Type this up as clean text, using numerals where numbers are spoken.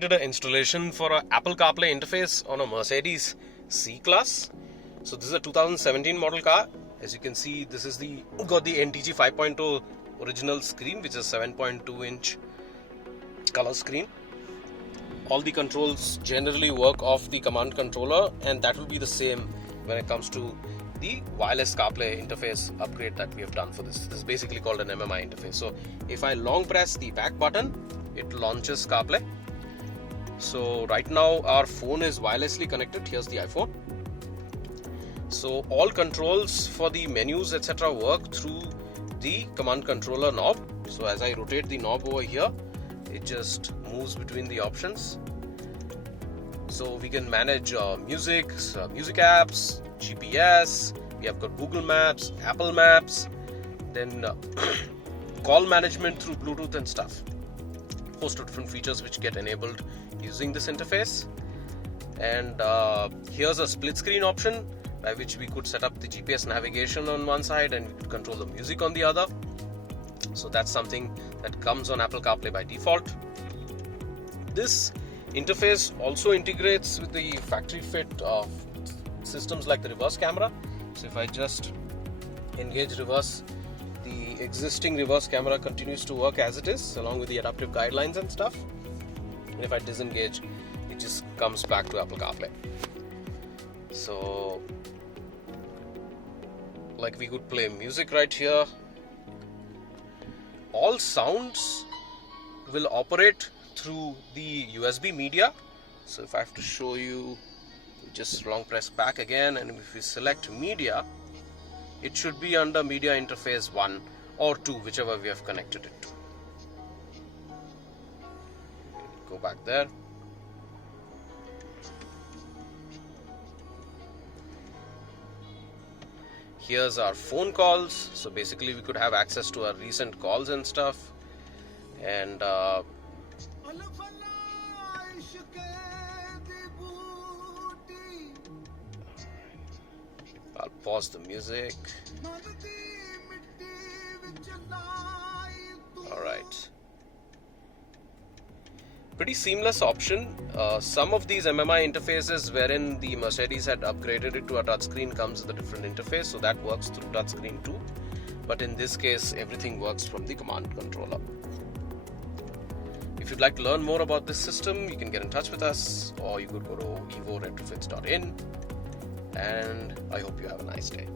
did an installation for an Apple CarPlay interface on a Mercedes C-Class. So this is a 2017 model car. As you can see, this is got the NTG 5.0 original screen, which is 7.2-inch color screen. All the controls generally work off the command controller, and that will be the same when it comes to the wireless CarPlay interface upgrade that we have done for this. This is basically called an MMI interface. So if I long press the back button, it launches CarPlay. So right now our phone is wirelessly connected. Here's the iPhone. So all controls for the menus etc. work through the command controller knob. So as I rotate the knob over here, it just moves between the options. So we can manage music apps, GPS, we have got Google Maps, Apple Maps, then call management through Bluetooth and stuff. Host of different features which get enabled using this interface. And here's a split screen option by which we could set up the GPS navigation on one side and we could control the music on the other. So that's something that comes on Apple CarPlay by default. This interface also integrates with the factory fit systems like the reverse camera. So if I just engage reverse, the existing reverse camera continues to work as it is along with the adaptive guidelines and stuff. And if I disengage, it just comes back to Apple CarPlay. So like we could play music right here. All sounds will operate through the USB media. So if I have to show you, just long press back again, and if we select media, it should be under media interface 1 or 2, whichever we have connected it to. Go back there. Here's our phone calls. So basically we could have access to our recent calls and stuff. And I'll pause the music. Alright. Pretty seamless option. Some of these MMI interfaces wherein the Mercedes had upgraded it to a touchscreen comes with a different interface, so that works through touchscreen too. But in this case, everything works from the command controller. If you'd like to learn more about this system, you can get in touch with us, or you could go to evoretrofits.in. And I hope you have a nice day.